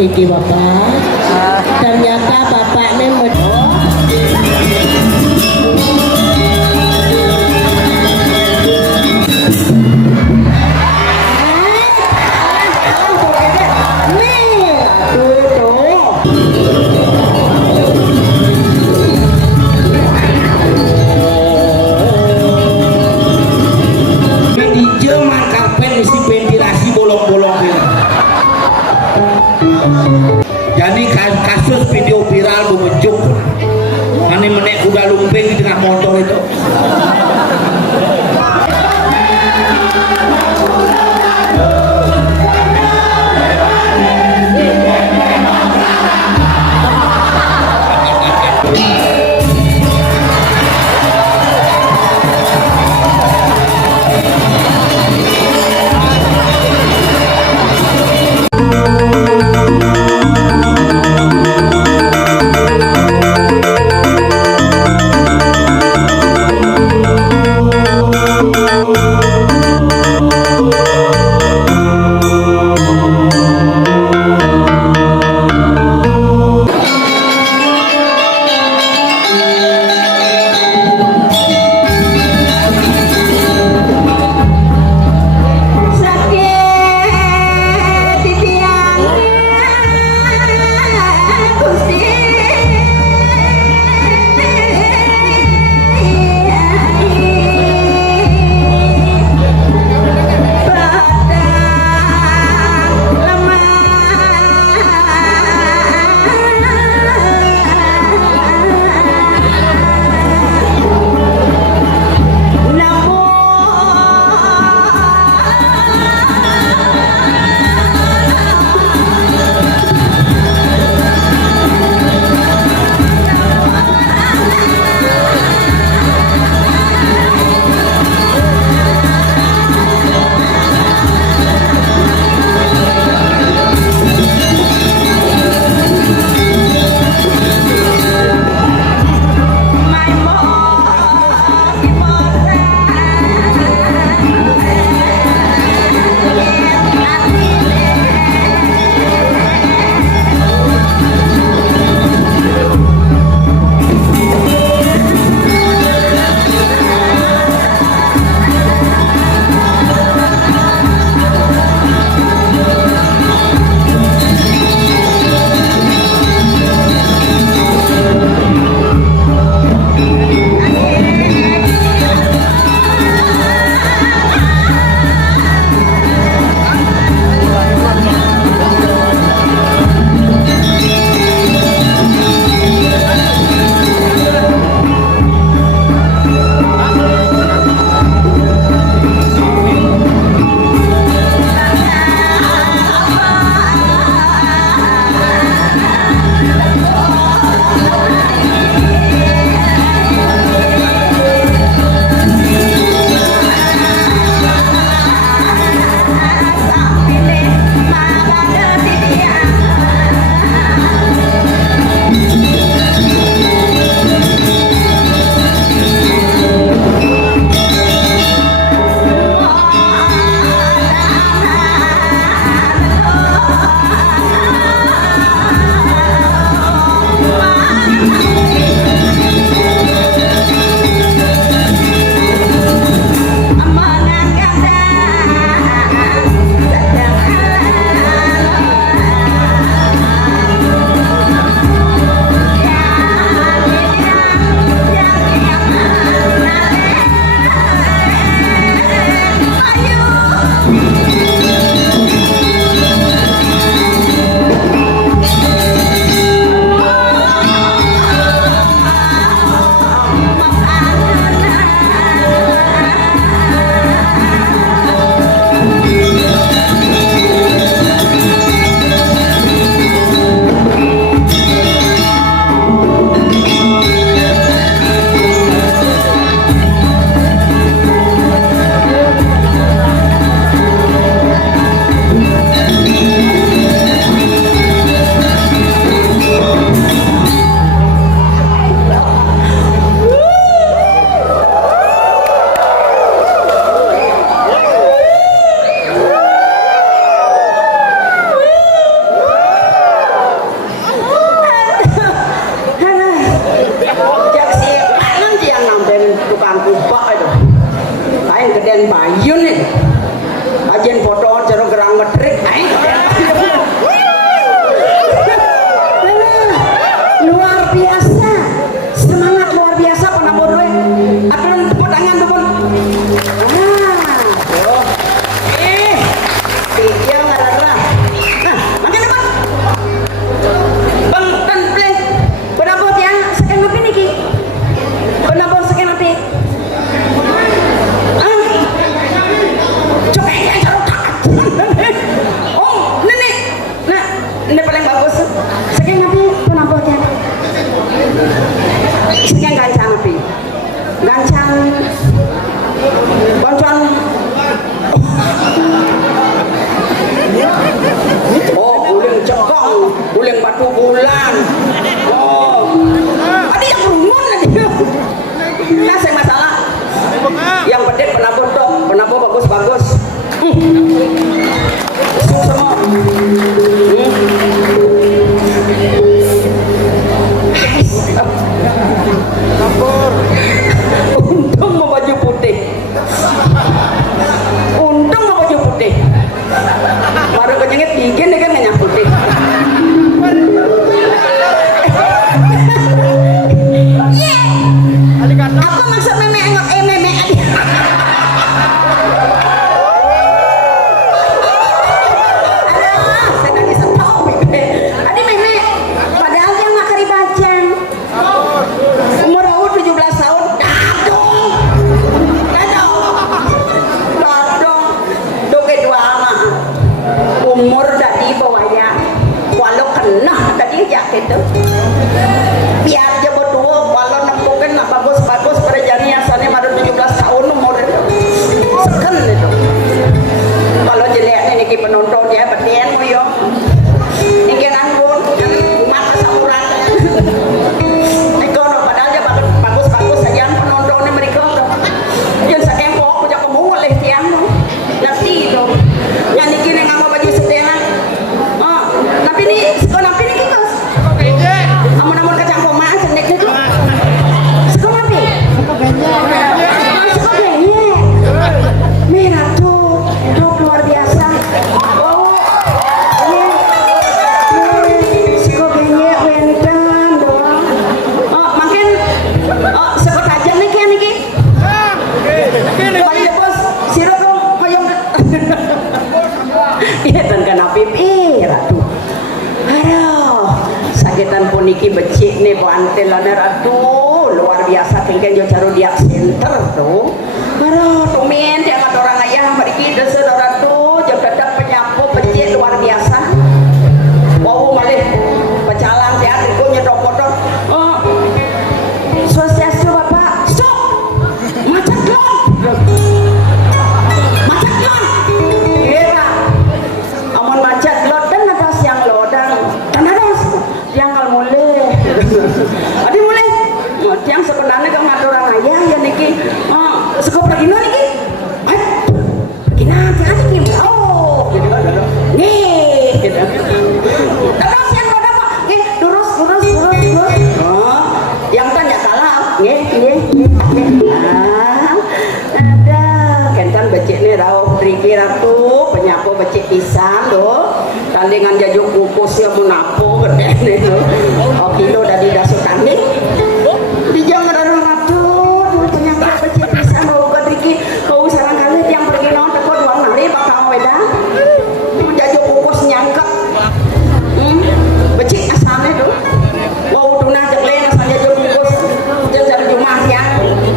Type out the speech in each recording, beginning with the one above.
iki bapak. Ternyata bapaknya jadi kasus video viral memuncul mana menek udah lumping di tengah motor itu. konten bayun nih. Ajen foto jero gerang metrik aing. Luar biasa. Semangat luar biasa penamur we. Aturan tepuk tangan tuh pun. Iya ngarara. Nah, makan apa? Bang tan play. Penabot ya, sekian napi niki. Penabot sekian napi. Coba ya jaruk. Oh, nenek. Nah, ini paling bagus. Sekian napi penabot ya. Sekian gancang napi. Gancang. Gancang. Oh, uling cekong, uling batu bulan. Oh, ada yang rumun lagi. Nah, saya masalah. Yang penting penabur dong, penabur bagus-bagus. Semua. Untung mau baju putih. Untung mau baju putih. Baru kenyangit dingin dia kan nggak putih. Apa maksud meme engok meme adi? Saya tadi stop. Adi meme. Padahal dia nggak keribacen. Umur aku 17 tahun. Dadong. Doge dua ama. Umur tadi bawahnya. Walau kena tadi aja gitu. Biar dia berdua walau nempukin lah bagus-bagus pada jari asalnya baru 17 tahun umur itu seken itu. Kalau jeleknya niki penonton ya betian yo niki nanggung umat kesamuran niko padahal dia bagus-bagus saja penontonnya mereka yang saking kok punya kamu oleh tiang ngerti itu yang niki neng sama baju setelan tapi ini sekolah ini kita amun-amun kacang koma sendek itu sekolah apa? Sekolah ini merah tuh luar biasa. Oh sekolah ini wendan doang. Makin sekolah aja niki balik bos sirop dong koyong. Iya dan kenapa ratu aduh sakitan puniki becik nih bantelannya ratu luar biasa tinggal jo caro dia center tuh aduh tumin dia ngat orang ayah meriki desa ratu jo tetap penyapu becik luar biasa wow malih pecalang dia itu nyedok-kodok sosiastu bapak stop macet lon iya amun macet lon dan atas yang lodang dan atas yang kal mulai adi mulai yang sebenarnya kan ada orang ayah ya niki sekop lagi niki pergi nanti aja nih gitu nih gitu terus yang lodang pak lurus yang tanya kalah ada kencan becik nih rauh Riki ratu penyapu becik pisang loh tandingan jajuk kukus ya menapu gede nih tuh kilo dari dasar tanding di jangan ada ratu penyapu becik pisang bau ke Riki bau sarang kali yang pergi nong tekut uang nari bakal wedang jajuk kukus nyangkep becik asalnya tuh bau tunah jeklen asal jajuk kukus jajar jumah ya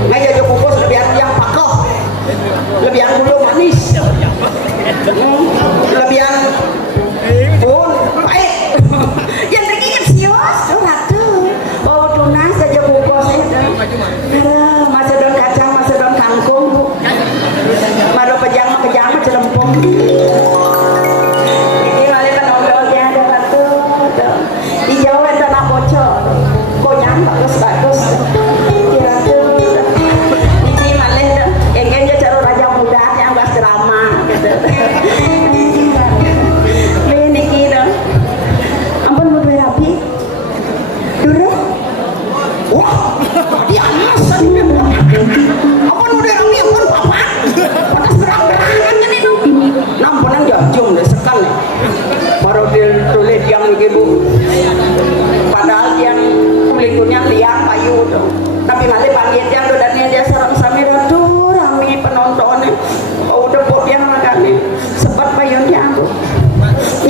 nggak jajuk kukus lebih yang pakoh lebih yang bulu manis lebih yang pun baik yang Riki sios ratu bau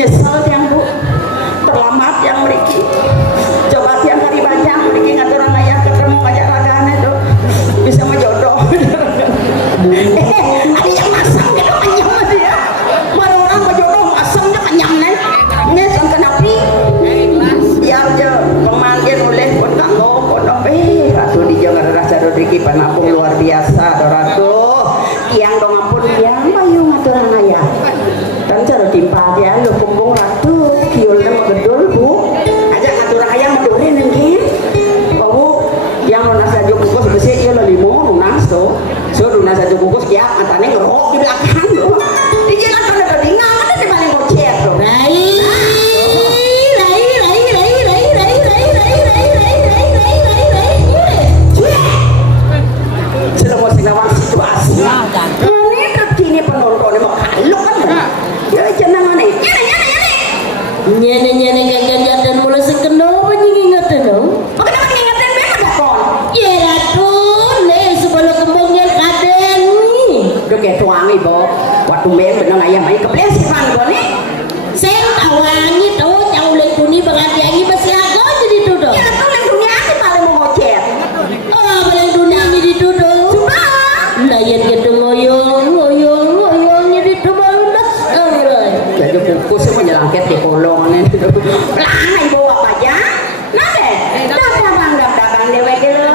nyesel yang Bu terlambat yang meriki coba tiang kali bajang meriki ngatur orang ayah ketemu ngajak ragane tuh bisa menjodoh ada yang masang gitu kenyang dia baru orang menjodoh masangnya kenyang nih ngesan kenapi biar aja kemanggil oleh pun kanggo pondok ratu di Jawa rasa rezeki panapung luar biasa ratu tiang dong ampun tiang bayu ngatur orang ayah kan cara timpa dia lu kumpung ratu kiulnya mau gedul Bu aja ngatur ayam medurin nengkin Bu yang lunas aja kukus bersih dia lelimo lunas tuh so lunas aja kukus ya matanya ngerok di belakang tuh di jalan kalau ada bingung ada di balik gocek tuh sudah mau singawang situasi ini terkini penontonnya mau kaluk kan ya jenang aneh nyene gagal dan mulai sekendo mengingat no. Kenapa ngingetin memang gak kon? Ya ratu, nih sebelum kembangnya kaden nih. Udah kayak tuangi Bob. Waktu main bener ayam main keplesiran gue nih. Saya tawangi tuh, yang udah kuni pengantiangi masih agak jadi tuh. Ya tuh yang dunia ini paling mau ngocet. Oh, paling dunia ini dituduh. Coba. Layan gitu ngoyong jadi tuh baru dah. Jadi buku semua nyelangket di kolong nih. Pelan ibu apa aja? Nade. Dabang dewek dulu.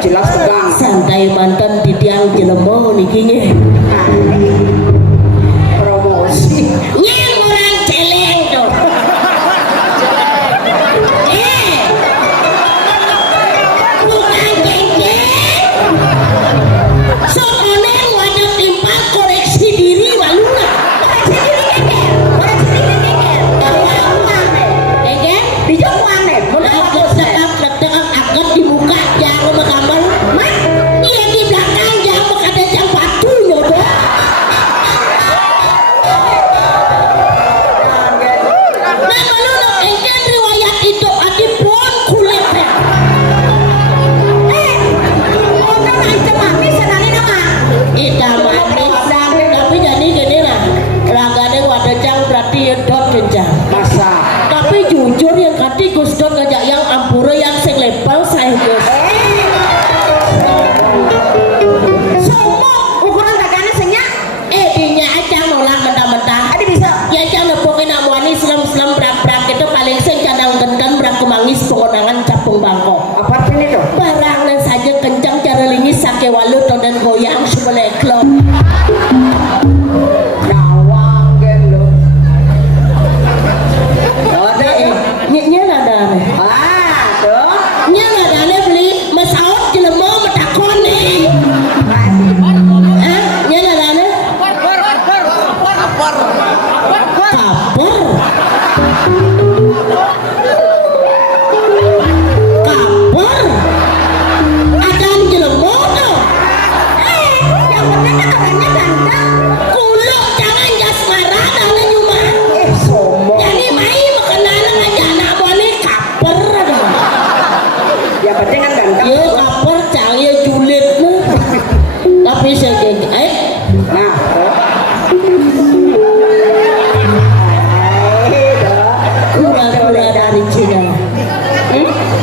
jelas tegang. santai mantan di tiang jelema niki nya. Promosi. Nyeng orang celeng tuh. Bukan cengeng. Soalnya wajah timpal koreksi diri waluna. Koreksi diri keke. Keke? Dijauh aneh. Agak dibuka jangan makamar. Mat, iya di belakang jangan ada jam batu nyoba. Nah kalau nak engkau riwayat itu adi pun kulit. Orang macam mami senani nama. Ita mami. Tapi jadi gini lah. Ragane wadah jang berarti ya dot kencang. Masa. Tapi jujur yang kati Gus Dot ngajak yang ampura yang sing lepel saya Gus. Semua ukuran takane senyak. Dinya aja nolak mentah-mentah. Ada bisa. Ya aja nepokin amwani selam-selam berak-berak itu paling sing cadang gendang berak kemangis pengonangan capung bangkok. Apa ini tuh? Barang dan saja kencang cara lingis sake walut dan goyang sebeleklo. Nawang gelo. Ada nya ada. Tuh. Nya ada beli masaut jelema metakon nih. Nya ada. Kapur. Adan jelema tuh. Yang penting kan orangnya ganteng. Kulo jangan jasmara dan nyuma. Sombong. Jadi mai makanan ngajak anak bani kaper ada. Yang penting kan ganteng. Ya kaper cari julid nih. Tapi saya Nah, kura-kura dari Cina.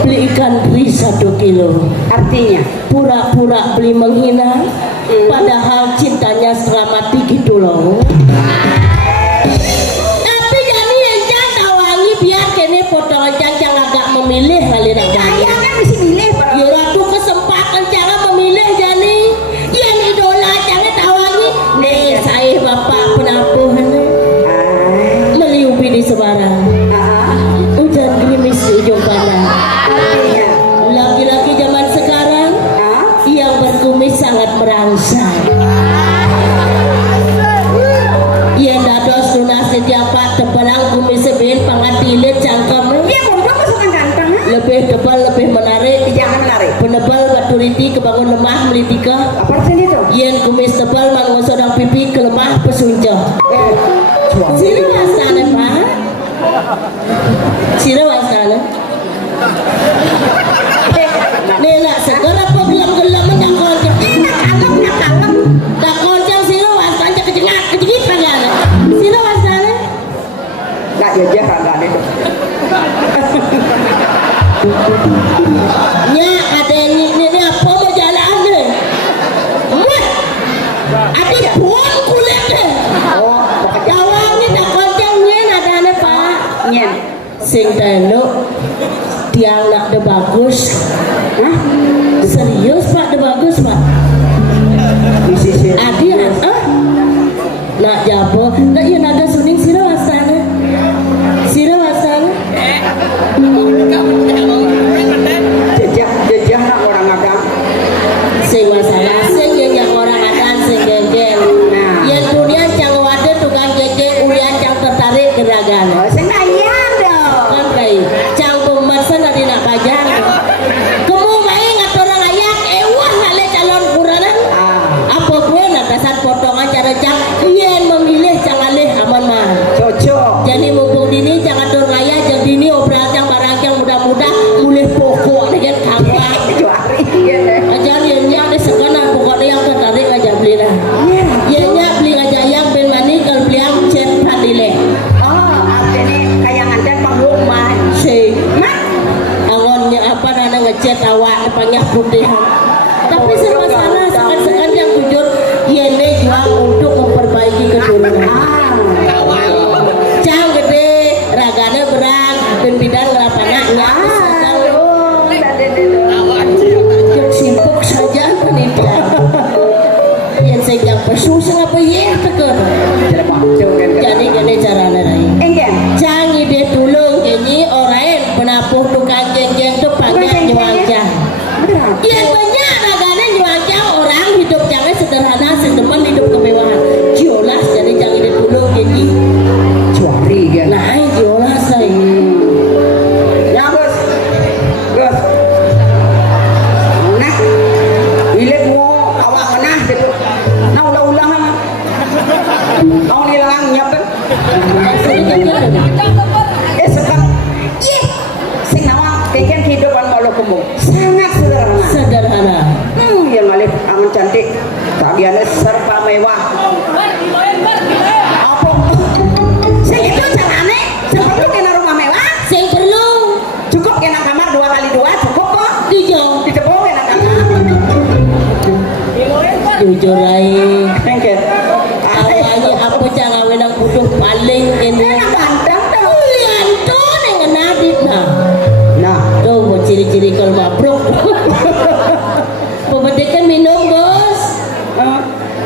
Beli ikan teri 1 kilo. artinya Pura-pura beli menghina. Padahal cintanya setengah mati gitu loh. Tapi jadi yang tawangi biar kene potong cang agak memilih kali nak ayah kan mesti milih para. ya ratu kesempatan cara memilih jani yang idola jangan tawangi nih saya bapak penapuhan meliupi di sebarang hujan gerimis di ujung pandang. Artinya Laki-laki zaman sekarang yang berkumis sangat merangsang. Ia dados lunas setiap pak tebalang kumis sebelum pangatilit cangkem dia bodoh masukan ganteng. lebih tebal lebih menarik. Jangan lari. Penebal batu riti kebangun lemah melitika. Apa sih itu? Yen kumis tebal mang sodang pipi ke lemah pesunca. Sila wasana pak. Sila wasana. Nela segera apa gelam-gelam menyangkol. Nak kalem. Tak koncang sila wasana kejengak kejengit pagana. Sila wasana. Nggak jajah nggak ada itu. Nya ada ini apa mau jalan deh. Wah. Ada puan kulit deh. Oh, Kawang ni tak koncangnya ada apa pak? nyen. Sing telo tiang nak de bagus. Hah? Serius pak de bagus pak? Bisnis Adi nak jabo. Nak iya naga suning sira wasana. Sira wasana. jejak nak orang ada. Sing wasana sing yang orang akan sing geng-geng. Nah. Yang dunia cang wadah tukang geng-geng ulian cang tertarik geragan. Oh, sengayan dong. Kan kai cang pemasan ada nak pajang. Kamu main ngatur orang ayak ewah nak le calon kuranan. Apa gue nak dasar potongan cara cang yen memilih cang alih aman mah. Cocok. Jadi mumpung dini jangan tur ngaya jadi dini obral cang barang cang muda-muda mulih pokok dengan kawang. Juari ya. Ajar yang ada sekarang pokoknya yang tertarik aja beli lah. Yang beli aja yang ben mani kalau beli yang chat pandile. Oh, artinya kayak ngandang panggung mah. Si Mak. angonnya apa nana ngechat awak depannya putih. Tapi serba salah sekan-sekan yang jujur yene jual untuk memperbaiki keturunan. Cang gede ragana berang ben bidan ngelapanaknya. Yang banyak raganya nyuacang orang hidup jangan sederhana, sedepan hidup kemewahan. Jelas jadi jangan ditulung jadi. Cuari dia. Nah, jelas saya. Ya bos, bos. Nak, bilik mau awak menah gitu. Nah ulah-ulah mah. Kau ni lang nyapa. Sebab, sing nawa keken kehidupan kalau kamu sangat sederhana. Sederhana. Yang malih aman cantik, tagihannya serba mewah. Apa? Saya itu carane seperti kena rumah mewah. Saya perlu Cukup kena kamar 2x2 cukup kok. dijong. Dicepo kena kamar. Jujur aja. Thank you. Awalnya apa jangan wenang butuh paling ini. Enak ganteng tuh. Ulian tuh dengan Nadib nah. Nah, Tuh mau ciri-ciri kalau mabruk. Pemetikan minum bos.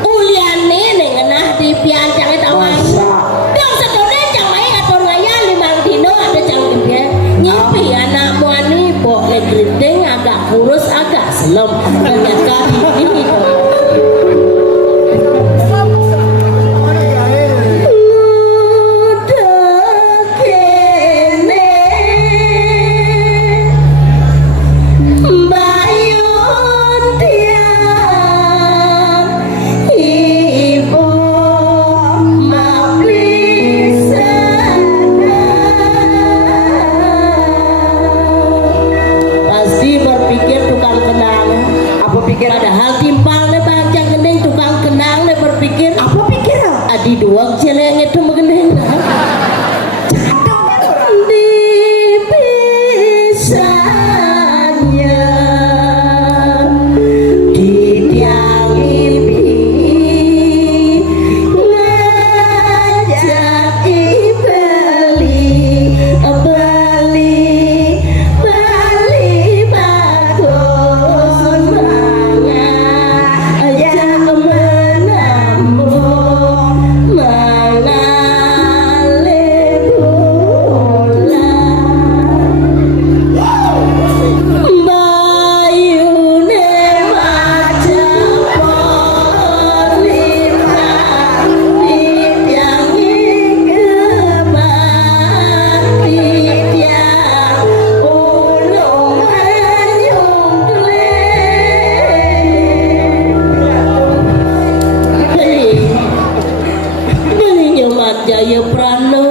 Ulian nih dengan Nadib yang jangan tahu. masa Yang setone jangan main atur ngaya 5 dino ada jangan ya. Nyipi anak muani boleh geriting agak kurus agak selem. Ternyata ini. Pasti berpikir tukang kenang. apa pikir Padahal timpalnya bacang gendeng tukang kenang nih berpikir apa pikir adi dua celeng itu mengendeng dipisahnya di tiang mimpi ngajak beli bagus mangan ya menambung mengalir bulan bayune majapon liman ditiangi kebat ditiang ulung anyung beli nyomat jaya prano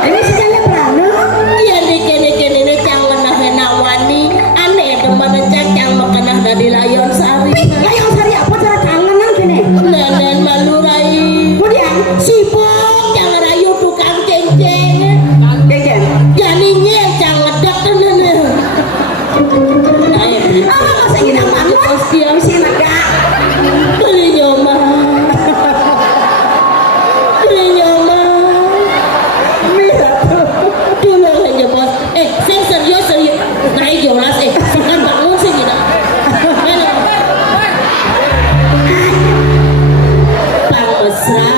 ini si Jaya Prano iya di kene-kene ini cang menah nawani aneh teman cang makanah dari layon sari kayak sari apa cara kangenan gini nenen malurai kemudian sibuk cang rayu tukang cenceng keken janinya cang ngedek tenan apa masa ini bangun Postia si negak beli nyoma dulu aja bos saya serius naik jelas sekarang bangun sih gila pang mesra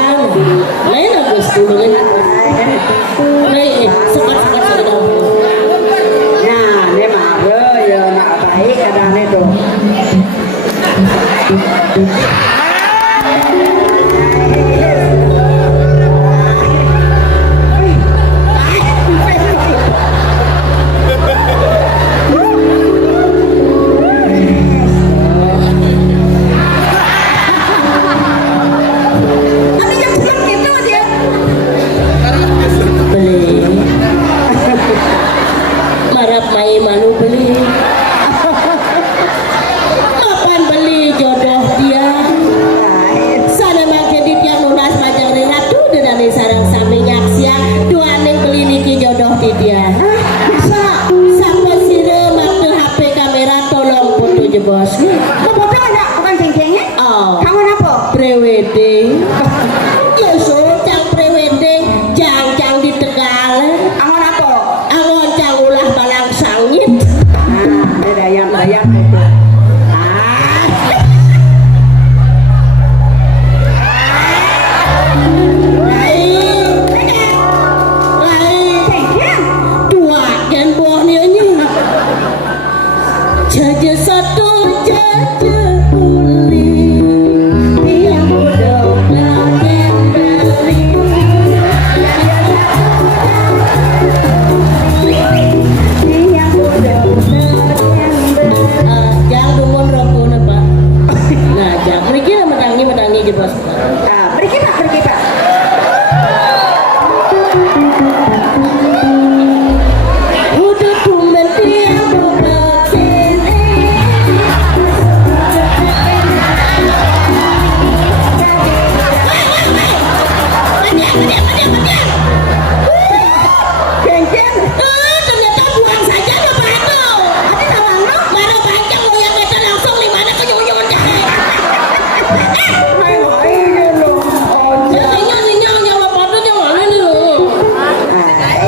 lain agus dulu kan lain sekat sudah nah ini mah ya nak baik kadang itu tapi yang belum gitu dia beli marap mai manu beli kapan beli jodoh dia sana mangke di tiang lunas majang ratu dan dari sarang sami nyaksia dua neng beli niki jodoh di dia bisa sampai sire waktu HP kamera tolong foto je bos kok foto ada bukan cengkengnya oh kamu apa prewedding ya so cang prewedding jang di Tegal kamu apa angon cang ulah balang sangit nah ada yang itu saja satu jejuli yang mudah mengendali yang mudah jangan dumon rokok na pak nah jangan pergi lah metangi gitu pas Pergi pak udah tumben dia berbakti Kengken ternyata buang saja bapak itu ada nawang mana panjang lo yang kita langsung di mana ke nyuyun Hai dulu sinyal bapak itu yang mana nih lo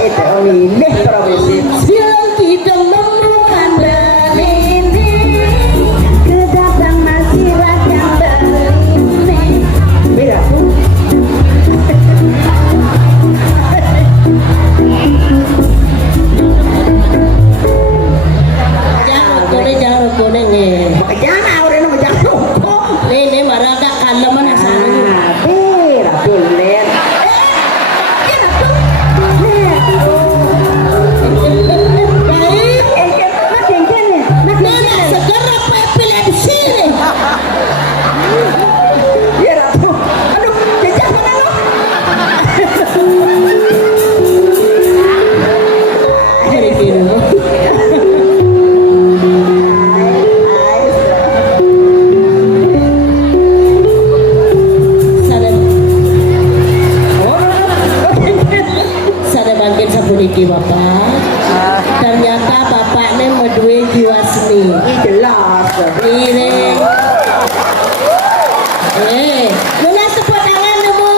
Itu milih profesi yang tidak memandang ini Kedatang masih yang berlini Beda tuh jangan rokok nih Jangan orang nama jangan rokok ini marah gak kalem mana sana Beda tuh Len Beda tuh Kengken nih Nana segera epilepsi nih Beda tuh Aduh jejak mana lo jadi gitu sada bangkit sabuniki bapak ternyata bapaknya medue jiwa seni Jelas ini lunas tepuk tangan dulu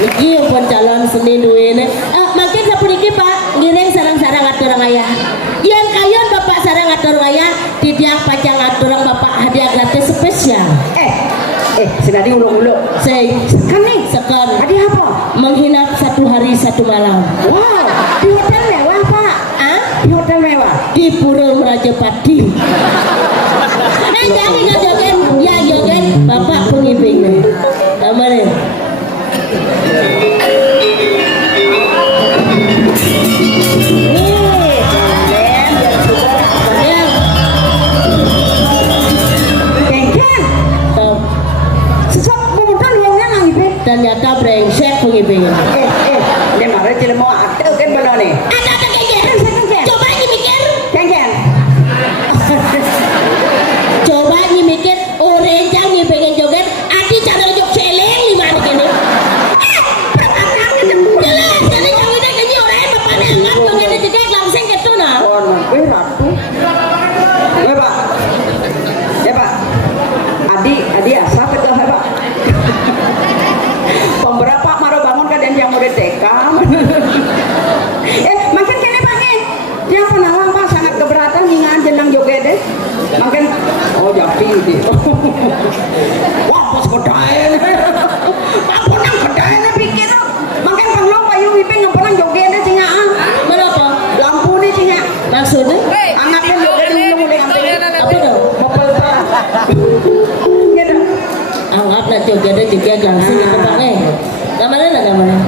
iki yang pun calon seni duwe makin sabuniki pak ngiring sarang-sarang aturang ayah yang kayon bapak sarang aturang ayah didiak pacang aturang bapak hadiah gratis spesial sudah diulung-ulung saya Kan nih sekar Tadi apa? menghinap 1 hari 1 malam Wow Di hotel mewah pak Di hotel mewah di Pura Merajapati. Jangan joget, ya joget, bapak pengibing. Namanya. Kengken Sesok pemuda luangnya nangis Ternyata brengsek pengibing. Dia marah cile mau ada kan benar nih Ada kengken. Coba dimikir. Kengken Coba dimikir. Orang yang pengen joget, adi cara jog celeng 5 hari ini. Jelas, jadi yang ini kayaknya orang bapaknya angkat pengen joget langsung gitu nah. Wih ratu Wih pak Ya pak Adi asal tegah ya pak Pemberapa marah bangun kan yang murid TK makin kene pak yang penawang pak sangat keberatan ngingan jenang joget deh makin jadi wah pas kedain pak ponang kedain pikir makin penglong payu wiping yang pernah joget deh singa Kenapa? lampu nih singa Maksudnya? anaknya joget dulu mulai ngambil Apa dong? mopel pak gitu Anggap lah joget juga langsung gitu pak Gambarnya lah gambarnya.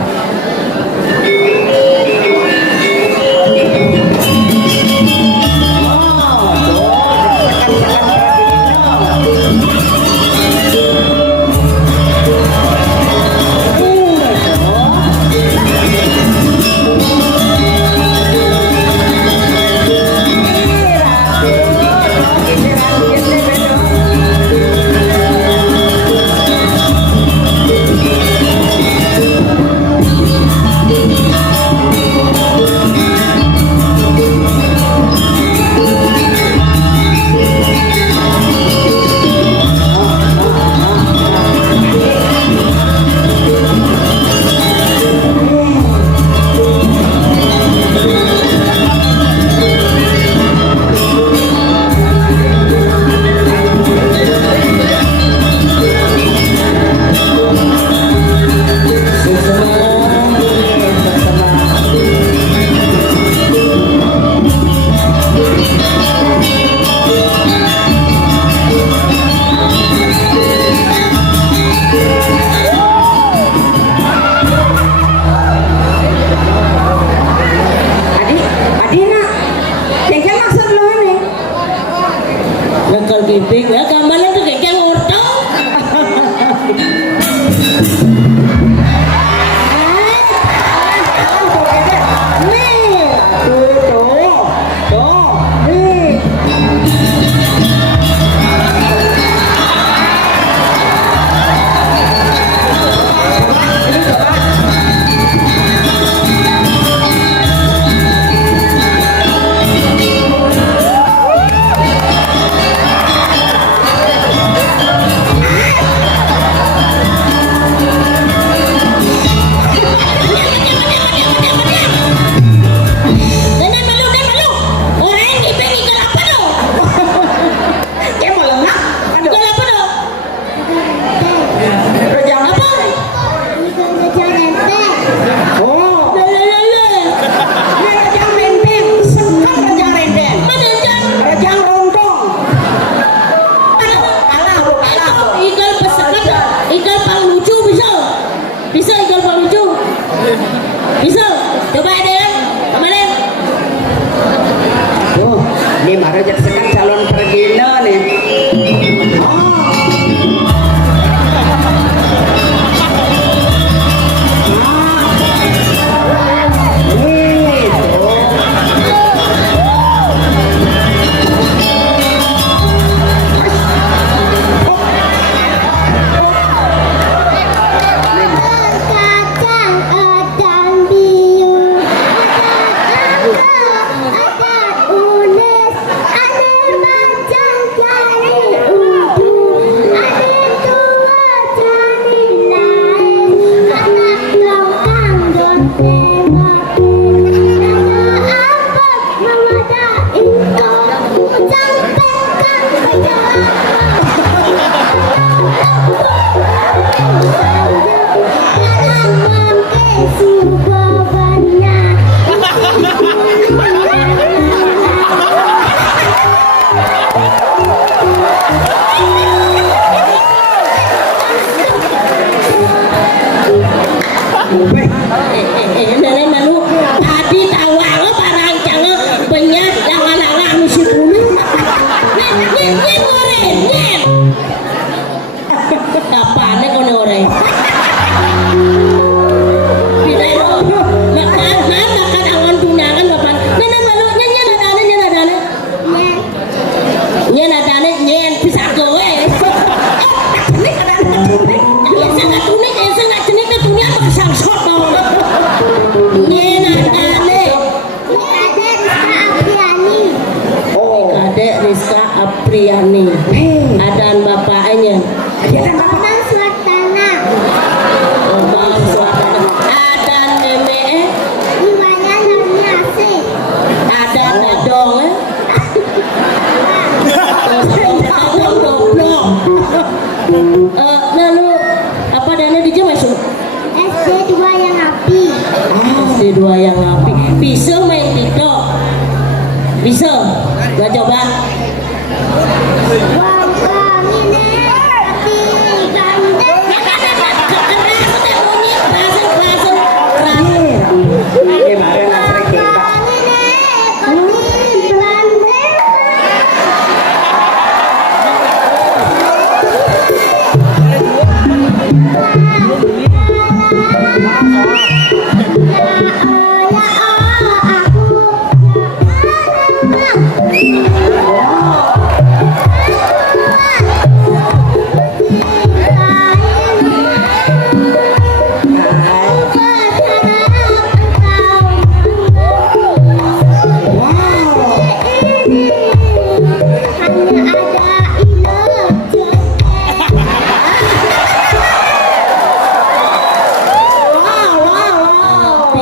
Uncle Gipik ya gambarnya tuh kayak ngortong. Bisa, coba ada ya, kemarin. Ini baru sekarang calon pergina nih. Dari malu tadi tawa lo barang jangan penyat jangan musim bulu. Nih goreng, nih. Kapan kau goreng? Bila lo makan awan tunangan bapak. Nana malu nyen nadane. Nyen nadane nyen pisah kowe. Biasa nggak tunik, biasa nggak jenik nggak tunik apa kesangsot dong. Kadek Rizka Apriani. Adan bapaknya. Bang Swatana. Bang Swatana. Adan ME. Iwannya namanya Asih. Adan Dadong. Dadong goblok. Lalu apa dana di jam masuk? SD 2 yang api. SD2 yang api. Bisa main TikTok? Bisa? Gak coba? Wang kami api gandeng. Ini baru ngasih kita.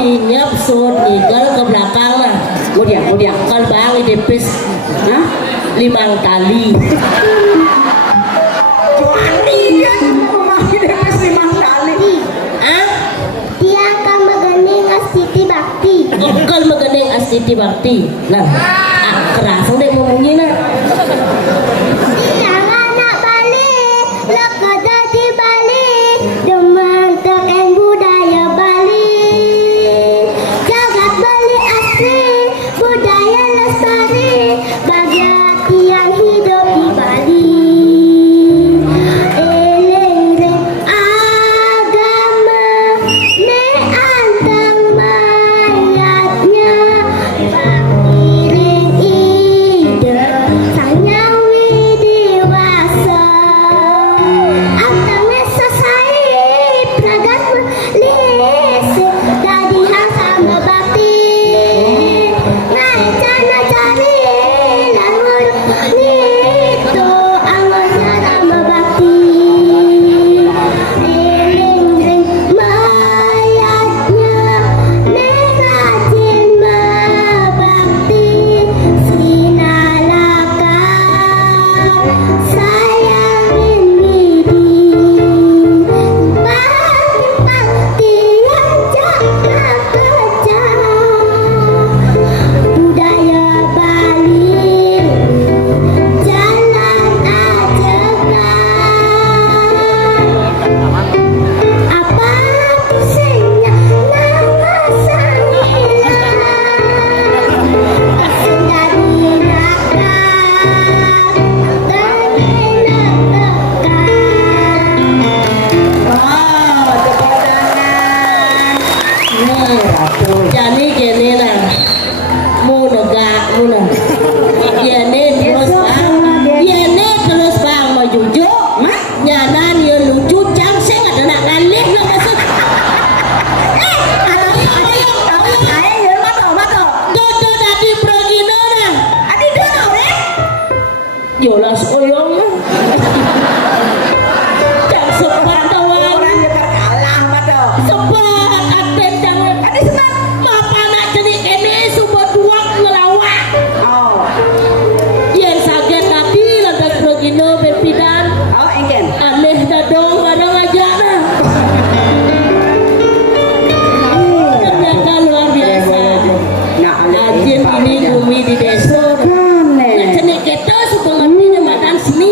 Tinyap sun igal ke belakang lah. Kemudian. Kan bang dipis, Hah? 5 kali. Cuani kan rumah kita pas 5 kali. Ah? Dia akan mengening Astiti Bakti. Ikal megeneng Astiti Bakti. Nah, kerasa deh ngomongnya nah. Dia anak Bali, lekada di Bali, demen teken budaya Bali. Jagat Bali asli, budaya lestari, bagi hati yang hidup di Bali. idola sekoyong cak sepat tawang Orang dekat kalah pada. sepat aten jangan Ada sebat. papa nak jadi kene subuh duak ngelawak Oh. yang sakit tadi lantas begino berpidan Oh, engken. aneh dadong kadang aja nah ternyata luar biasa Nah, Ajin ini bumi di desa. Nah, Kane. jenis kita suka ngerti jembatan sini.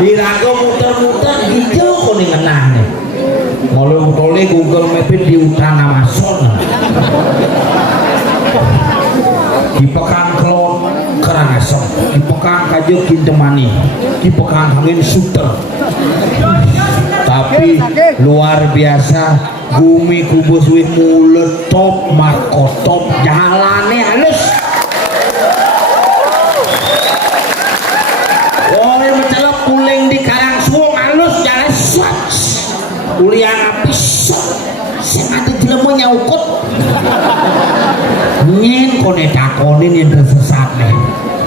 Diraga muter-muter hijau kok nih ngenah nih. Kalau tole Google Map di hutan Amazon. Di pekan kelon Karangasem, di pekan Kajo Kintemani, di pekan Angin Suter. Tapi luar biasa, bumi kubus wih mulut top markotop jalannya halus. Oleh mencelok kuling di Karang Suwung halus jalan swats. Kuliah apis, sengaja jelema nyaukut. Nyen kone takonin yang tersesat nih.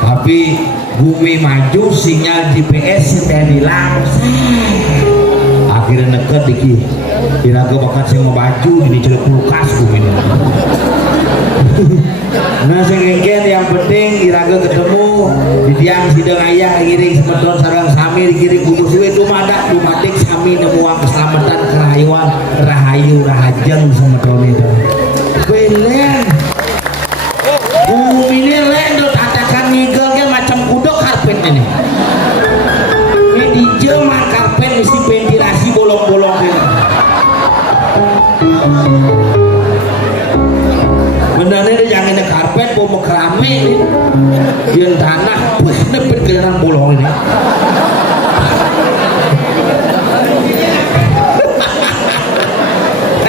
Tapi bumi maju, sinyal GPS sudah hilang. Akhirnya neket dikit. Iraga bakat saya mau baju ini celuk kulkas bumi ini. Nah sengengken yang penting Iraga ketemu di tiang sidang ayah giring semeton sarang sami giring kudus we dumadak dumatik sami nemuang keselamatan kerayuan rahayu rahajeng semeton itu. Belen bumi ini lendot atakan ngigelnya macam kudok karpet ini. Ini dijemah karpet isi ventilasi bolong-bolong ini. Benernya yang ini karpet mau kerame ini di tanah wih nepet kelihatan bolong ini.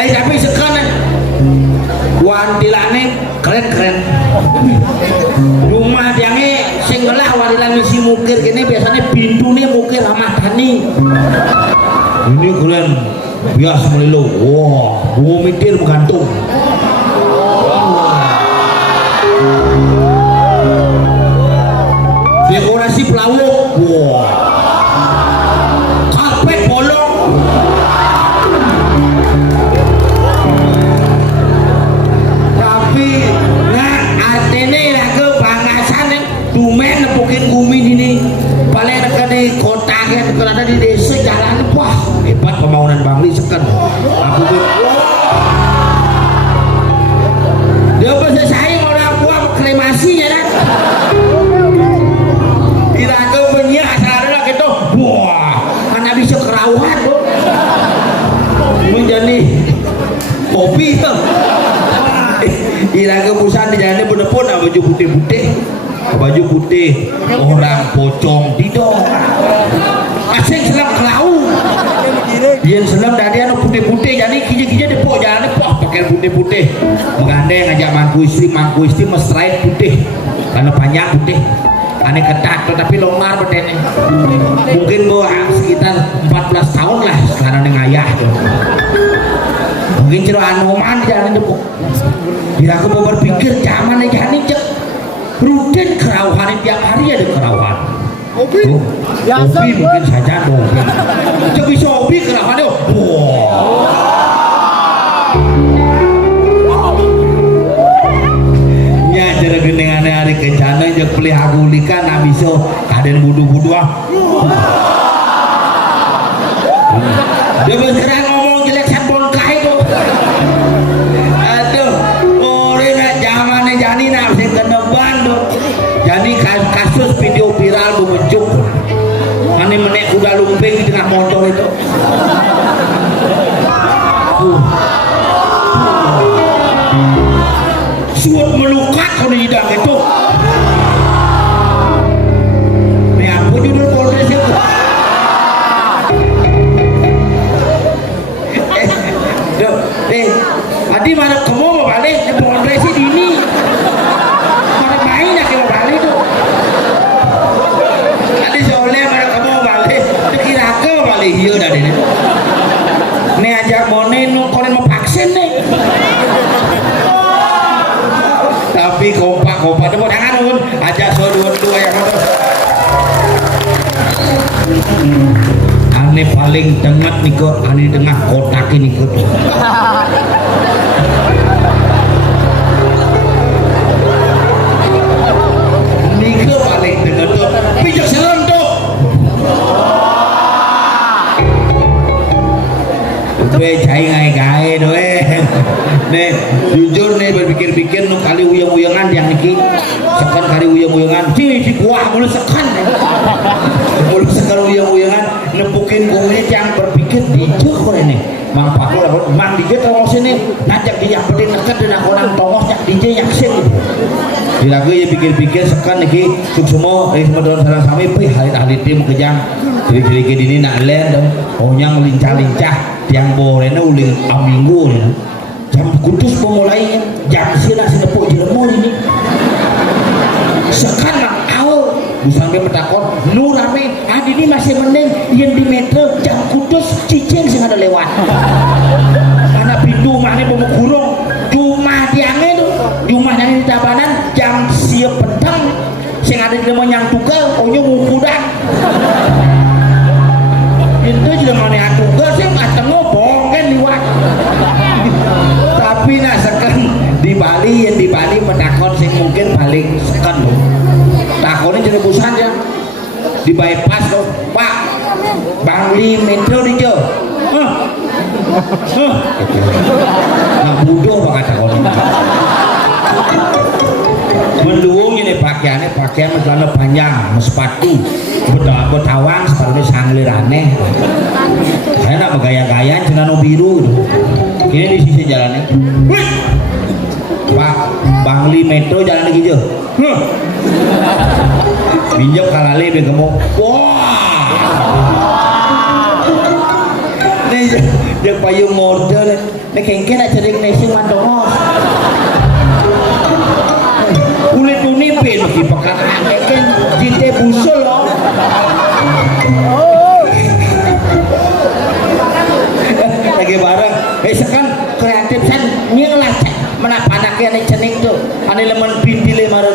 Tapi sekarang wantilane keren-keren. Rumah diangnya singgelah warilan misi mukir gini biasanya pintu nih mukir ramah tani. Ini keren biasa melilo. Wah, gua mikir menggantung. Dekorasi pelawuk, wah, karpet bolong, tapi nggak artinya raga banggasan dumen nepukin bumi ini paling dekat di kota kan kalau ada di desa jalan wah hebat pembangunan Bangli sekan aku dia bisa saya orang buang kremasi ya kan. Iraga banyak asal gitu, wah, karena bisa kerawat, menjadi kopi tuh. Iraga pusat di jalannya bener-bener baju putih, orang pocong tidak. Asing senang kelau, dia senang dari anak putih-putih, jadi kija-kija depok jalan depok pakai putih-putih, menggandeng ngajak mangku istri mesrain putih, karena banyak putih. Aneh ketat tapi longgar betene mungkin bawa sekitar 14 tahun lah sekarang dengan ayah tuh. Mungkin cero anoman jalan depok bila aku mau berpikir zaman aja nih cek rutin kerauhan tiap hari ada kerauhan hobi mungkin saja dong cek bisa hobi kerauhan deh cara gendengan hari kencana jak pelih agulika na bisa kaden budu-budu dia bergerak ngomong jelek sabon kai tuh aduh orang zamannya jani nak saya kena bandut jadi kasus video viral memuncul mana menek udah lumping di tengah motor itu suat melukat kalau hidang itu ini apa judul polres itu adi mana kamu mau balik polres ini mana main nak mau balik tuh adi soalnya mana kamu mau balik kira ke mau balik iya dari ini ini ajak monen konen mau vaksin nih tapi kompak tepuk tangan nun ajak so dua yang motor aneh paling tengah nih kok aneh tengah kotak ini kok ini kok paling tengah tuh pijak selam tuh gue cai ngai doe nih jujur nih berpikir-pikir nu kali uyang-uyangan yang niki sekan kali uyang-uyangan di kuah mulu sekan uyang-uyangan nempukin gongnya yang berpikir dijek kok ini mang paku mang dijek tongos ini najak dia pedin neket dan aku nang tongos jak dijek yaksin gitu dilagu ya pikir-pikir sekan lagi suksemo semedon sarang sami pi halit tim kejang jadi dini nak len dan onyang lincah-lincah tiang borena uling aminggu jam kudus pemulainya jam sila sinepuk jelemo ini sekarang awal sampai bertakon nu rame adi ini masih mending yang di metro jam kudus cicing sing ada lewat anak pintu mana pemugurung cuma tiangnya tuh cuma yang di tabanan jam siap petang sing ada di lemah yang tukal onyo mukudang itu juga mana yang tukal sih nggak tengok bohong kan liwat tapi nah sekarang di Bali menakon sing mungkin balik sekan loh takonnya jadi busan ya di bypass loh Pak Bangli Metro di Jo nah bodoh banget takonnya menduung ini pakaian celana panjang sepatu betawang sepatu sanglir aneh saya nak bergaya-gaya celana biru ini di sisi jalannya Pak Bangli Metro jalan lagi jo minjok kalale begemo wah ini dia payung model ini kengken aja cering nasi mandongos kulit unipin di pekan kengken jite busul loh lagi bareng sekan kreatif san nyelah mana panaknya nih cening tuh ane lemen pintile marah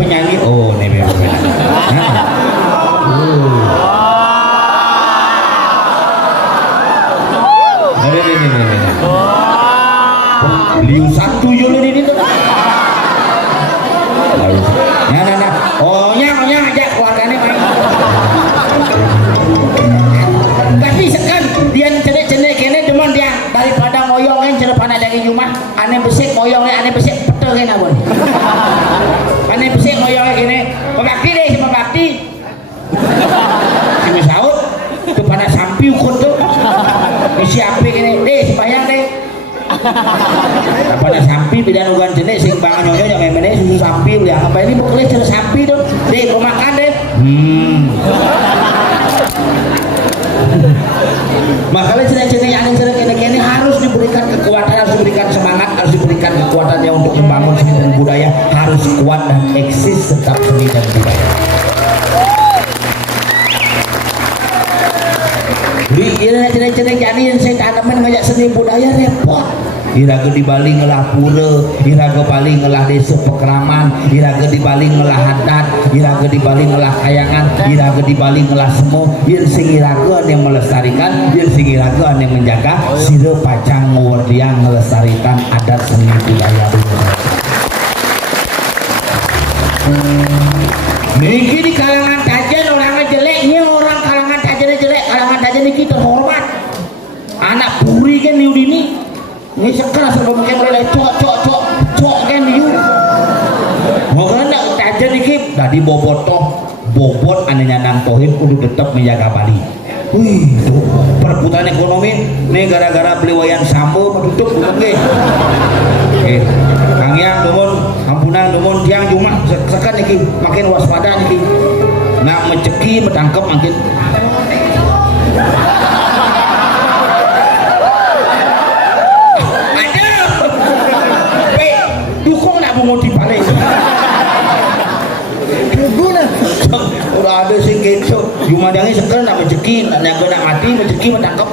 penyanyi oh nih memang liu satu jolo ini tuh nah oh nyang aja keluarganya main tapi sekan dia cendek kene demen dia daripada ngoyongin celepana dari rumah aneh besik ngoyongnya aneh besik petelin abon aneh besik ngoyongnya gini pembakti deh si pembakti si misaut itu pada sampi ukun tuh misi api gini deh sembayang deh pada sampi tidak nugan jenis sing bangan nyonya yang emene susu sampi lihat apa ini bukulnya cerita sampi tuh deh kau makan deh makanya ciri-ciri yang ini harus diberikan kekuatan, harus diberikan semangat, harus diberikan kekuatannya untuk membangun seni dan budaya harus kuat dan eksis tetap seni dan budaya. Di ciri-ciri jadi yang saya tanaman ngajak seni budaya repot. Iraga di Bali ngelah pura, iraga Bali ngelah desa pekraman, iraga di Bali ngelah adat, iraga di Bali ngelah kayangan, iraga di Bali ngelah semo, yen sing iraga yang melestarikan, yen sing iraga yang menjaga, sira pacang ngwardiang melestarikan adat seni budaya niki di kalangan Tajen orangnya jelek, ini orang kalangan Tajennya jelek, kalangan Tajen niki terhormat anak puri kan liu dini ini sekarang sebelum mungkin mulai cok kan liu makanya Tajen niki tadi bobot anehnya nang tohin udah tetap menjaga Bali. Wih, tuh perputaran ekonomi nih gara-gara beli wayang sambo tutup oke. Kang Yang domon ampunan domon tiang cuma sekan niki makin waspada niki nak menceki metangkep makin dukung nak bungo di balik guna udah ada sing gitu jumadangnya sekarang nak menceki nak mati menceki metangkep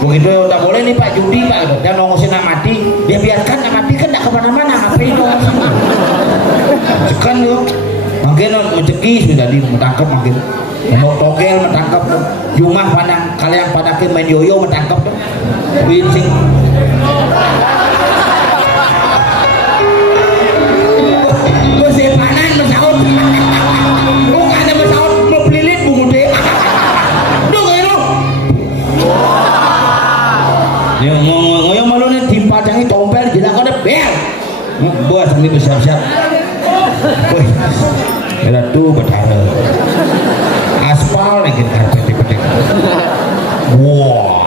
begitu tak boleh nih Pak judi Pak dan nongosin nak mati dia biarkan nak mati kan tak kemana-mana ngapain dong sekan yuk makin menceki sudah di metangkep makin mau togel metangkep jumah pandang kalian padakin main yoyo metangkep wincing kesepanan mesaut bukan ada mesaut mau pelilit bungu deh dong itu ya ngoyong malu nih dipadangi tompel gila kau deh bel buat sambil bersiap-siap Wih, ada tuh betara. Aspal lagi karpet. Wah.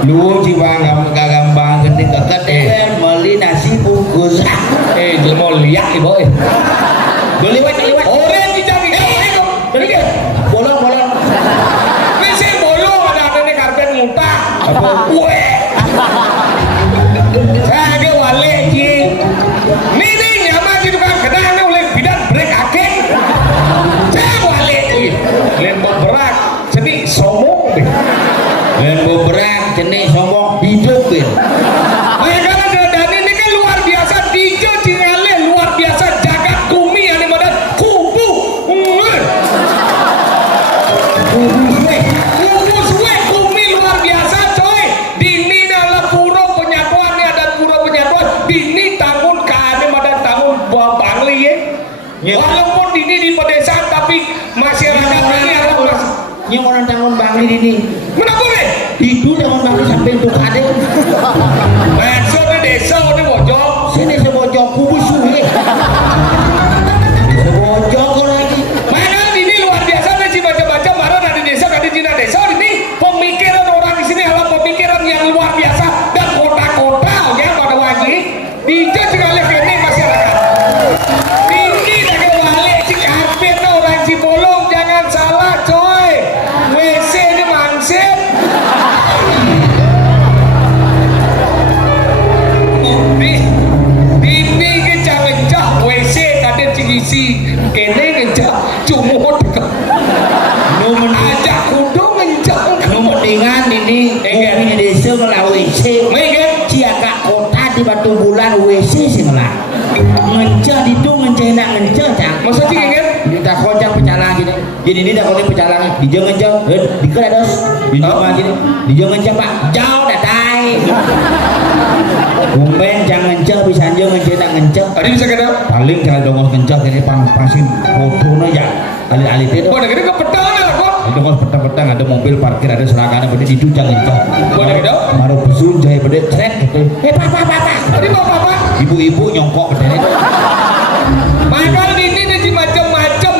Lu jiwa gampang gede keket beli nasi bungkus mau lihat nih boy beli orang dijami beli ke bolong mesin bolong ada ini karpet muntah gue saya ke wale ji ini nyama gitu kan kedai oleh bidan break akeh saya wale ji lembut berat sedih sombong lembut berat jenis sombong hidup ya. Mereka dan ini kan luar biasa Dijo Cingale luar biasa jagat kumi yang dimana kubu suwe kumi luar biasa coy dini dalam pura penyatuannya dan pura penyatuan dini tahun kane madan tahun buah bangli ya walaupun dini di pedesaan tapi masyarakat ini adalah yang orang tahun bangli dini kenapa deh? Itu tahun bangli sampai untuk adek besok di desa ini bojok sini sebojok kubus suhe sebojok lagi mana ini luar biasa sih baca-baca baru ada di desa ada di desa ini pemikiran orang di sini adalah pemikiran yang luar biasa dan kota-kota ya pada wajib Dijo Cingale ini masyarakat ini dari wale Cikarpet orang Cibolong jangan salah coy WC ini mangsit ini kencah-kencah WC ada cingisi kene kencah cumut ajak kudu kencah mendingan ini di desa melalui WC ciaga kota di Batu Bulan WC sih melah ngencah itu ngencah cang maksudnya kan kita kocak pecalang gini jadi ini dah kalau pecalang di jangan jauh di keredos di rumah gini di jangan jauh pak jauh datai Umben jangan ngenceng bisa aja ngenceng ngenceng. Tadi bisa kena. Paling kalau dongos ngenceng ini pasin fotonya ya alih-alih itu. Wah, negeri ke petang ya kok. Dongos petang-petang ada mobil parkir ada serangan bede di tujuan ngenceng. Wah, negeri. Maru besun jahe bede cek gitu. Papa. Tadi apa? Ibu-ibu nyongkok bede itu. Makanya ini nih macam-macam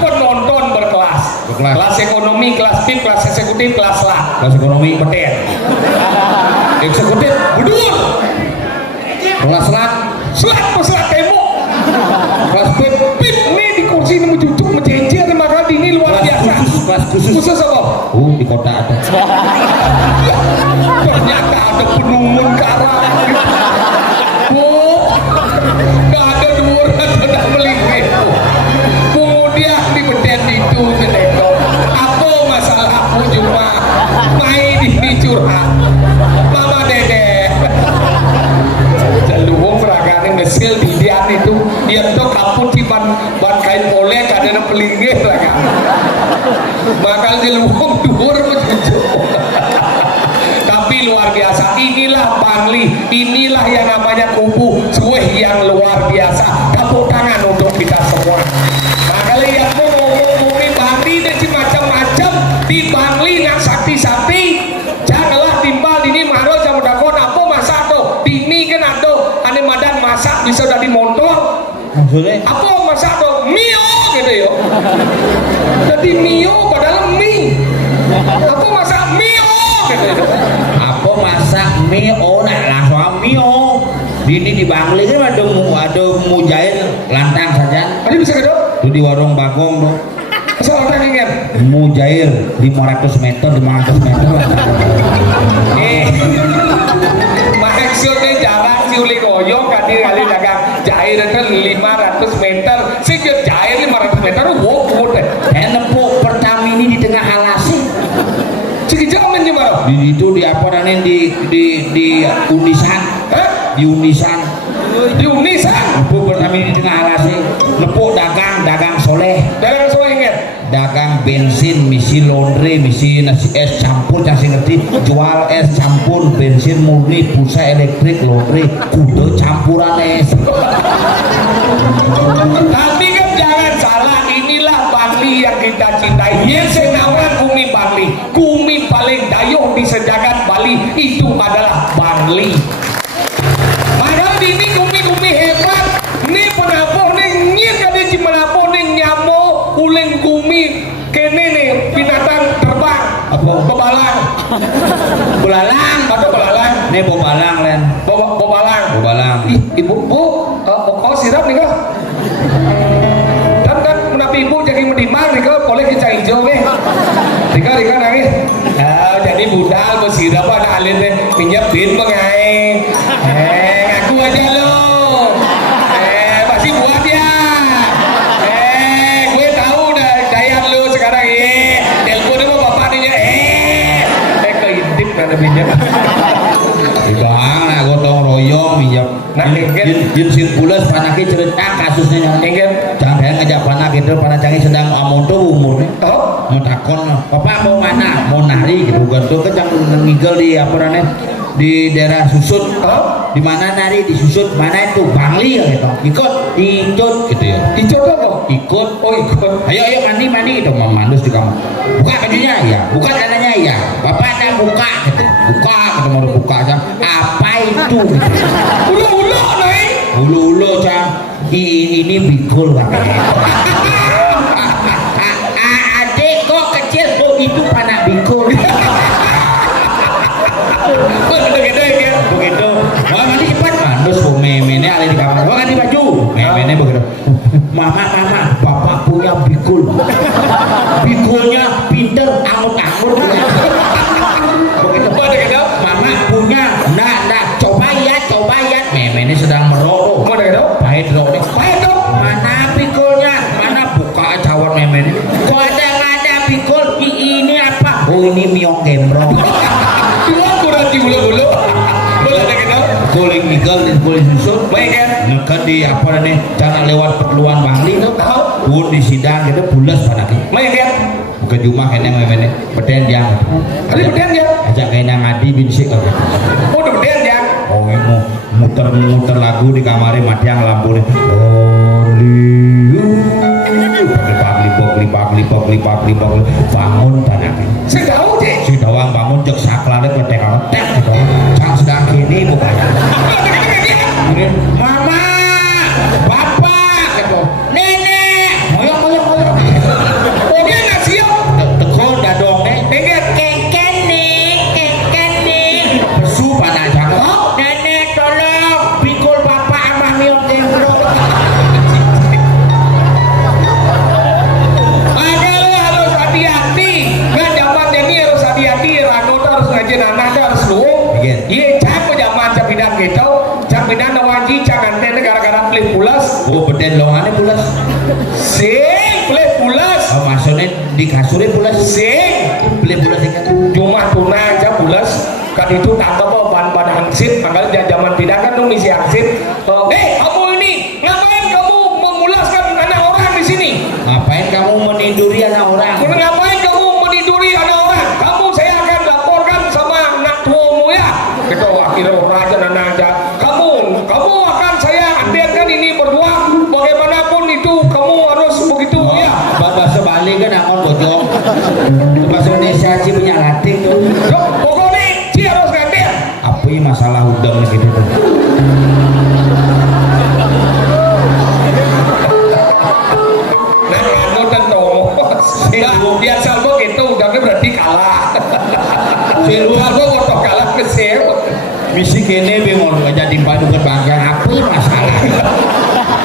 penonton berkelas. Kelas ekonomi, kelas VIP, kelas eksekutif, kelas lah. Kelas ekonomi bede. Eksekutif bedur. Kelas selat tembok. Kelas VIP nih di kursi ini mencucuk menjejer maka ini luar biasa. Kelas khusus apa? Di kota ada. Ternyata ada penumun karang. Gak ada dua ada melihat. Kemudian di beden itu menengok. Apa masalahmu cuma main di curhat. Mama Dede. Jalung meragane mesil di dian itu dia tuh kaput di ban kain pole kadang pelingih lah kan. Bakal jalung dhuwur mencucuk. Tapi luar biasa, inilah Bangli, inilah yang namanya kubu suweh yang luar biasa. Tepuk tangan untuk kita semua. Nah kalau yang mau ngomong Bangli ini macam-macam di Bangli yang sakti-sakti, janganlah timbal ini maro jam dakon apa masak tuh, dini kan ada, ane madan masak bisa dari motor. Maksudnya? Apa masak tuh, mio gitu yo. Jadi mio padahal mie. Apa masak mio gitu yo. Apa masak mie nak langsung mie ini di Bangli kan ada mujair lantang saja. Ada bisa gitu? Itu di warung bagong tuh. Asal orang ingat. Mujair 500 meter. Maksudnya jarak si uli koyong kali dagang jair itu 500 meter. Si jair 500 meter wokut deh. Nempuk Pertamini di tengah alasi. Cik jaman gimana? Di itu di apa namanya di Unisan. Hah? Di Unisan. Di Unisan. Nempuk Pertamini di tengah alasi. Nempuk dagang soleh. Dagang soleh ingat. Dagang bensin, misi laundry, misi nasi es campur, kasih ngerti jual es campur, bensin murni, pulsa elektrik, laundry, kudu campuran es. Tapi kan jangan salah, inilah Bangli yang kita cintai. Yang senawan Kumi Bangli, Kumi paling dayung di sejagat Bali itu adalah Bangli. Padahal ini Kumi hebat. Ini penapo nih nyir kali cimenapo nih nyamuk uling Kumi kene nih binatang terbang. Apa? Bebalang. Belalang, Atau belalang. nih bobalang len. Bobalang. Ih, ibu kau sirap nih kau. Dan menapi ibu jadi mendimang nih kau boleh kita hijau nih. Rika nangis. Nah, jadi budal bersirap ada alin deh minyak bin mengai. Ngaku aja lo. Pasti buat ya. Gue tahu dah daya lo sekarang telepon sama bapak nih keintip karena minyak. Bang, nak gotong royong minyak. Nah, Jin sirkulas panaki cerita kasusnya Ingin. jangan saya ngajak panak itu panak canggih sedang amonto umurnya. Oh, Mau takon, Bapak mau mana? Mau nari gitu gantung ke jangan ngigel di apa namanya di daerah Susut. oh, Di mana nari di Susut? Mana itu Bangli ya gitu. Ikut, gitu ya. dicoba kok. Ikut. Oh ikut. Ayo mandi itu mau mandus di kamar. Buka bajunya ya, buka dananya ya. Bapak ada buka gitu. Buka, kita mau buka aja. Apa itu? Gitu. Ulo naik. Ulu cang. Ini bikul katanya. Adik kok kecil kok itu panak bikul. Begitu. Wah mandi cepat mandus bu memene ada di kamar. Wah ganti baju. Memene begitu. Mama, bapak punya bikul. Bikulnya pinter, angut-angut. Begitu. Mama punya. Nah, coba ya. Memene sedang merokok. Pahit dong. Mana bikulnya? Mana buka cawan memene? Kok ada bikul? Ini apa? Oh ini miong gembrong. Dua kurang di bulu-bulu. Guling nikel dan guling susun baik kan nekat di apa nih cara lewat perluan Bangli tuh tahu di sidang gitu bulas panaki Baik kan. bukan cuma kena memene beden yang Kali beden ya. ajak kena ngadi bin sik. Oh muter-muter lagu di kamarnya Madiang lampu nih. Only you. Lipak, bangun tanah. Sedau deh. Si dawang bangun cek saklane ketek ketek gitu. Cang sedang kini bukanya. Mama, bapak, gitu. Nenek, moyok. Oke nasi yo. Teko dadong nih. Dengar. Keken nih. Besu panah jangan. Oh, nenek tolong pikul bapak sama miok tempro. Harus hati-hati. Nggak zaman ini harus hati-hati. Rano tuh harus ngajin anak tuh harus lu. Iya, cak zaman capidan gitu. Capidan nawaji jangan teh gara-gara beli pulas. Oh, beden longannya pulas. Sing beli pulas. Oh, maksudnya di kasurnya pulas. Sing Beli pulas ikan. cuma tuna aja pulas. Kan itu tangkap apa ban-ban hangsit. Makanya zaman tidak kan dong misi hangsit. Kamu ini ngapain kamu memulaskan anak orang di sini? Ngapain kamu meniduri anak orang? Ngapain kamu meniduri anak orang? Kamu saya akan laporkan sama anak tuamu ya. Kita wakil raja dan aja. Kamu akan saya ambilkan ini berdua. Bagaimanapun itu kamu harus begitu ya. Bahasa Bali kan akon bojong. Bahasa Indonesia sih punya latih tuh. Pokoknya sih harus ngambil. Apa ini masalah udang gitu tuh? Nah, kamu tentu. Biasa begitu udangnya berarti kalah. Luar gua kalah ke sel. Misi kene bengong aja dipadu ke bangga. Apa ini masalah?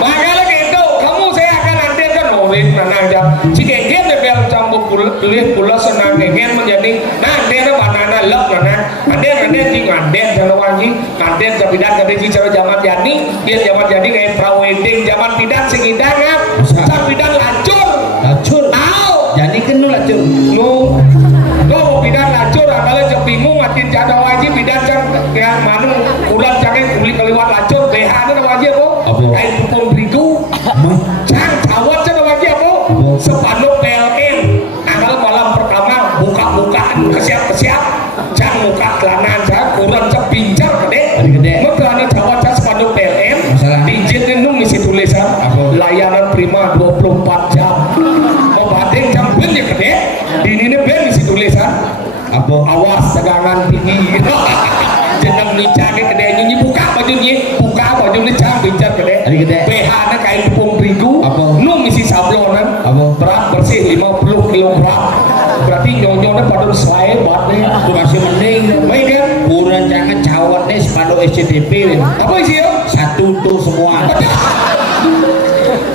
Makanya gitu, kamu saya akan antarkan oleh nanang jam. Si genggen bel campur pilih pula senang genggen menjadi nanti banana lep nanang. Nanti di nganden jangan wangi. Nanti jabidan dari si cara zaman jadi dia zaman jadi kayak prawedding zaman pidan segidangan. Jabidan lacur. Jadi kenu lacur. Lo pidan lacur kalau jam bingung makin jada wajib pidan jam kayak manu udah jangan kulit keliwat lacur BH itu wajib kok. Kayak tepung beriku. Jangan cawat jangan wajib kok. Sepanduk PLN. Nah kalau malam pertama buka-bukaan kesiap-kesiap. Jangan muka kelanan jangan kurang cepincar gede. Makanya cawat jangan sepanduk PLN. Dijit itu misi tulisan layanan prima 24 jam. Badeng jam ben ya gede. Di ini ben misi tulisan. Awas tegangan tinggi. Jeneng nicane gede nyanyi buka bajunya cang bincar gede. BH nya kain tepung terigu. Nu misi sablonan. Berat bersih 50 kg. Berarti nyonyone pada selai batnya. Itu masih mending. Baik kan? Kurang jangan cawatnya sepadu SCTP. Apa isi ya? Satu tuh semua.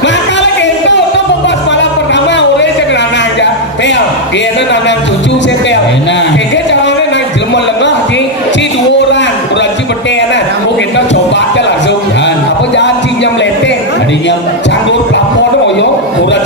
Makanya gitu tuh pempas malam pertama oleh cekran aja. Pel, dia nanam cucu sepel. Enak. Kayak caranya nang jelma lengah si dua orang berarti bertena. Oh kita coba aja langsung. Apa jangan cinyam lete. Adinya Canggur plafon oh yo, udah